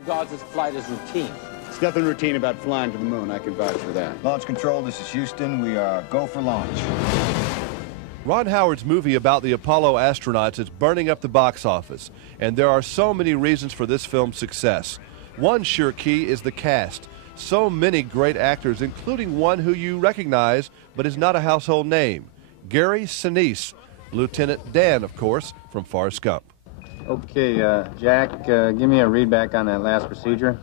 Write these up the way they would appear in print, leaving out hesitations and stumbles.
Regards this flight as routine. There's nothing routine about flying to the moon. I can vouch for that. Launch control, this is Houston. We are go for launch. Ron Howard's movie about the Apollo astronauts is burning up the box office, and there are so many reasons for this film's success. One sure key is the cast. So many great actors, including one who you recognize but is not a household name, Gary Sinise, Lieutenant Dan, of course, from Forrest Gump. Okay, Jack, give me a readback on that last procedure.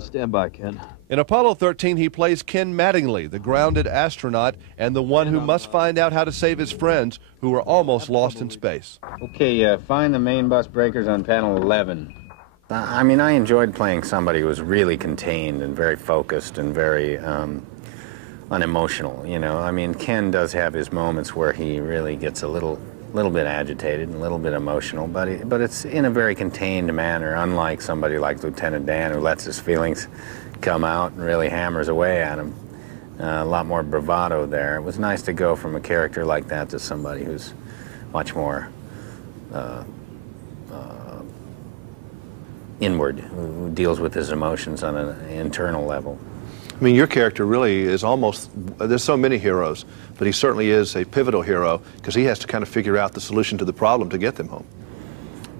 Stand by, Ken. In Apollo 13, he plays Ken Mattingly, the grounded astronaut and the one who must find out how to save his friends who are almost lost in space. Okay, find the main bus breakers on panel 11. I mean, I enjoyed playing somebody who was really contained and very focused and very unemotional, you know. I mean, Ken does have his moments where he really gets a little bit agitated and a little bit emotional, but it's in a very contained manner, unlike somebody like Lieutenant Dan, who lets his feelings come out and really hammers away at him. A lot more bravado there. It was nice to go from a character like that to somebody who's much more inward, who deals with his emotions on an internal level. I mean, your character really is almost, there's so many heroes, but he certainly is a pivotal hero because he has to kind of figure out the solution to the problem to get them home.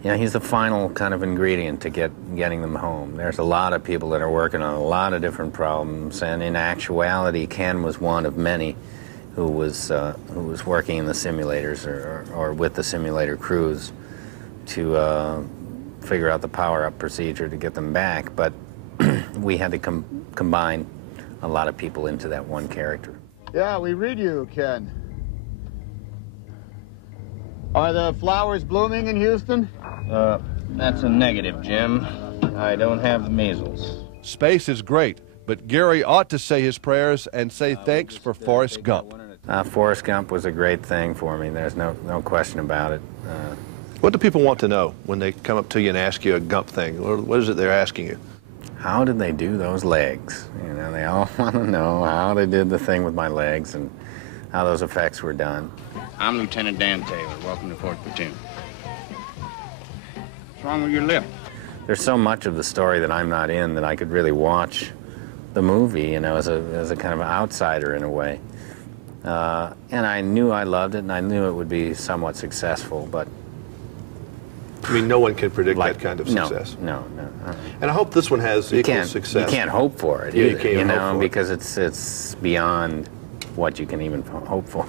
Yeah, he's the final kind of ingredient to getting them home. There's a lot of people that are working on a lot of different problems, and in actuality, Ken was one of many who was working in the simulators or with the simulator crews to figure out the power-up procedure to get them back, but we had to combine a lot of people into that one character. Yeah, we read you, Ken. Are the flowers blooming in Houston? That's a negative, Jim. I don't have the measles. Space is great, but Gary ought to say his prayers and say thanks for Forrest Gump. Forrest Gump was a great thing for me. There's no question about it. What do people want to know when they come up to you and ask you a Gump thing? What is it they're asking you? How did they do those legs? You know, they all want to know how they did the thing with my legs and how those effects were done. I'm Lieutenant Dan Taylor. Welcome to 4th Platoon. What's wrong with your lip? There's so much of the story that I'm not in that I could really watch the movie, you know, as a kind of an outsider in a way. And I knew I loved it, and I knew it would be somewhat successful, but... I mean, no one can predict that kind of success. No. And I hope this one has equal success. You can't hope for it, Yeah, either, you can't even hope for it. because it's beyond what you can even hope for.